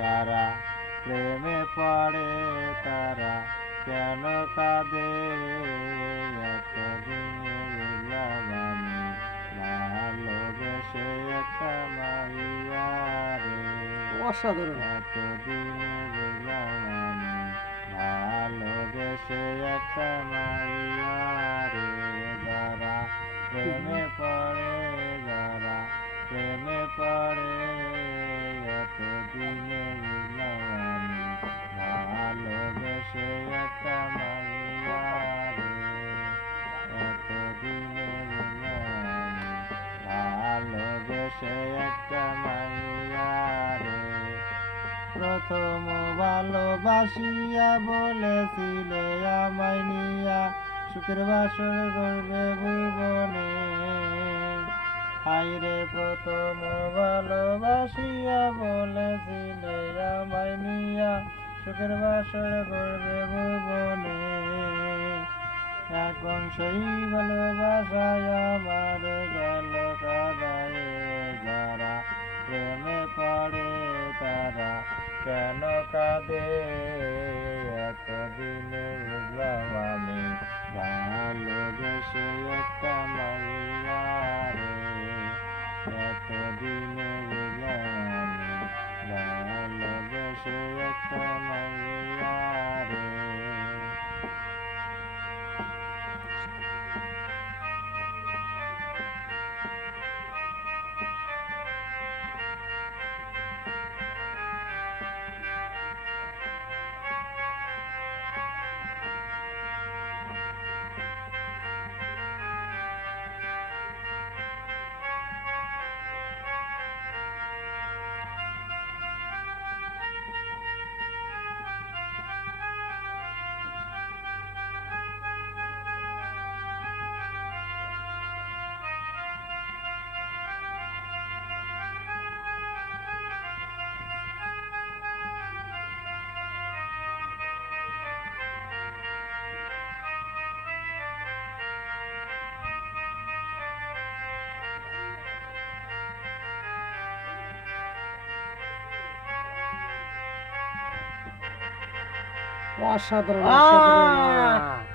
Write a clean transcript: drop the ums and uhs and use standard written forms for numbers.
যারা প্রেমে পড়ে তারা কেন কাঁদে এতদিনে বুঝলাম আমি ভালোবেসে একটা মাইয়া রে অসাধারণ। এতদিনে বুঝলাম আমি ভালোবেসে একটা মাইয়া রে যারা প্রেমে পড়ে যারা প্রেমে পড়ে এতদিনে বুঝলাম আমি ভালোবেসে একটা মাইয়া রে এতদিনে বুঝলাম আমি ভালোবেসে একটা মাইয়া রে প্রথম ভালোবাসিয়া বলেছিলে আমায় নিয়া সুখের বাসর করবে ভুবনে হায়রে প্রথম ভালোবাসিয়া বলেছিলে আমায় নিয়া সুখের বাসর করবে ভুবনে এখন সেই ভালোবাসায় আমার গেল কাদায়ে যারা প্রেমে পড়ে তারা কেন কাঁদে এতদিনে বুঝলাম আমি ভালোবেসে একটা মাইয়া রে এতদিনে বুঝলাম আমি ভালোবেসে একটা মাইয়া রে অসাধারণ, অসাধারণ।